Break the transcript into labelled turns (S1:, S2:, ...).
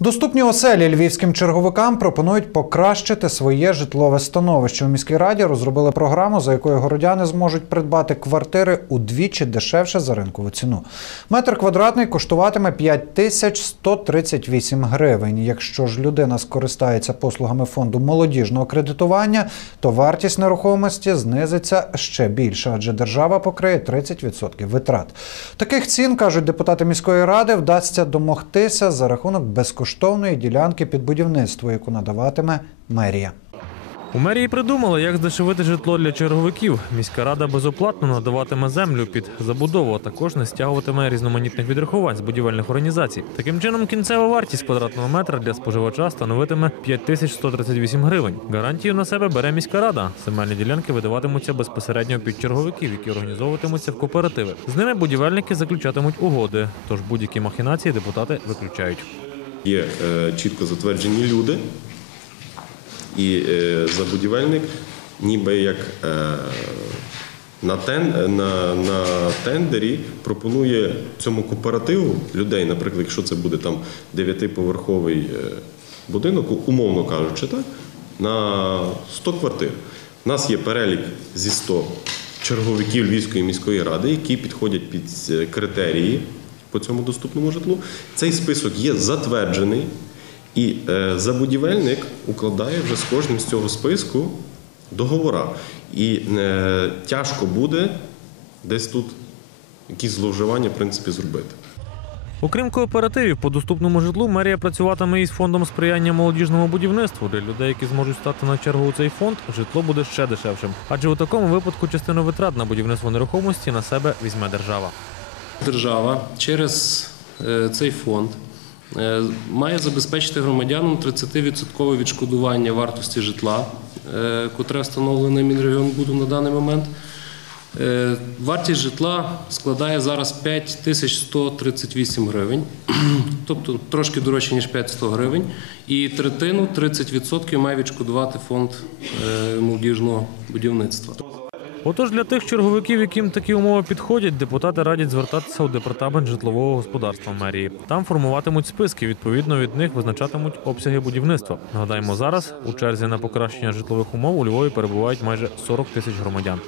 S1: Доступні оселі львівським черговикам пропонують покращити своє житлове становище. У міській раді розробили програму, за якою городяни зможуть придбати квартири удвічі дешевше за ринкову ціну. Метр квадратний коштуватиме 5138 гривень. Якщо ж людина скористається послугами фонду молодіжного кредитування, то вартість нерухомості знизиться ще більше, адже держава покриє 30% витрат. Таких цін кажуть депутати міської ради, вдасться домогтися за рахунок безкоштовної ділянки під будівництво, яку надаватиме мерія.
S2: У мерії придумали, як здешевити житло для черговиків. Міська рада безоплатно надаватиме землю під забудову, а також не стягуватиме різноманітних відрахувань з будівельних організацій. Таким чином, кінцева вартість квадратного метра для споживача становитиме 5138 гривень. Гарантію на себе бере міська рада. Земельні ділянки видаватимуться безпосередньо під черговиків, які організовуватимуться в кооперативи. З ними будівельники заключатимуть угоди. Тож будь-які махінації депутати виключають.
S3: Є е, чітко затверджені люди, і е, забудівельник ніби як е, на, тен, на, на тендері пропонує цьому кооперативу людей, наприклад, якщо це буде там дев'ятиповерховий будинок, умовно кажучи, так, на 100 квартир. У нас є перелік зі 100 черговиків Львівської міської ради, які підходять під критерії по цьому доступному житлу. Цей список є затверджений, і е, забудівельник укладає вже з кожним з цього списку договора. І е, тяжко буде десь тут якісь зловживання, в принципі, зробити.
S2: Окрім кооперативів, по доступному житлу мерія працюватиме із фондом сприяння молодіжному будівництву. Для людей, які зможуть стати на чергу у цей фонд, житло буде ще дешевшим. Адже у такому випадку частину витрат на будівництво нерухомості на себе візьме держава.
S4: Держава через е, цей фонд е, має забезпечити громадянам 30% відшкодування вартості житла, е, котре встановлене Мінрегіонбуду на даний момент. Вартість житла складає зараз 5138 гривень, тобто трошки дорожче, ніж 500 гривень. І третину, 30% має відшкодувати фонд молодіжного будівництва.
S2: Отож, для тих черговиків, яким такі умови підходять, депутати радять звертатися у департамент житлового господарства мерії. Там формуватимуть списки. Відповідно від них визначатимуть обсяги будівництва. Нагадаємо, зараз у черзі на покращення житлових умов у Львові перебувають майже 40 тисяч громадян.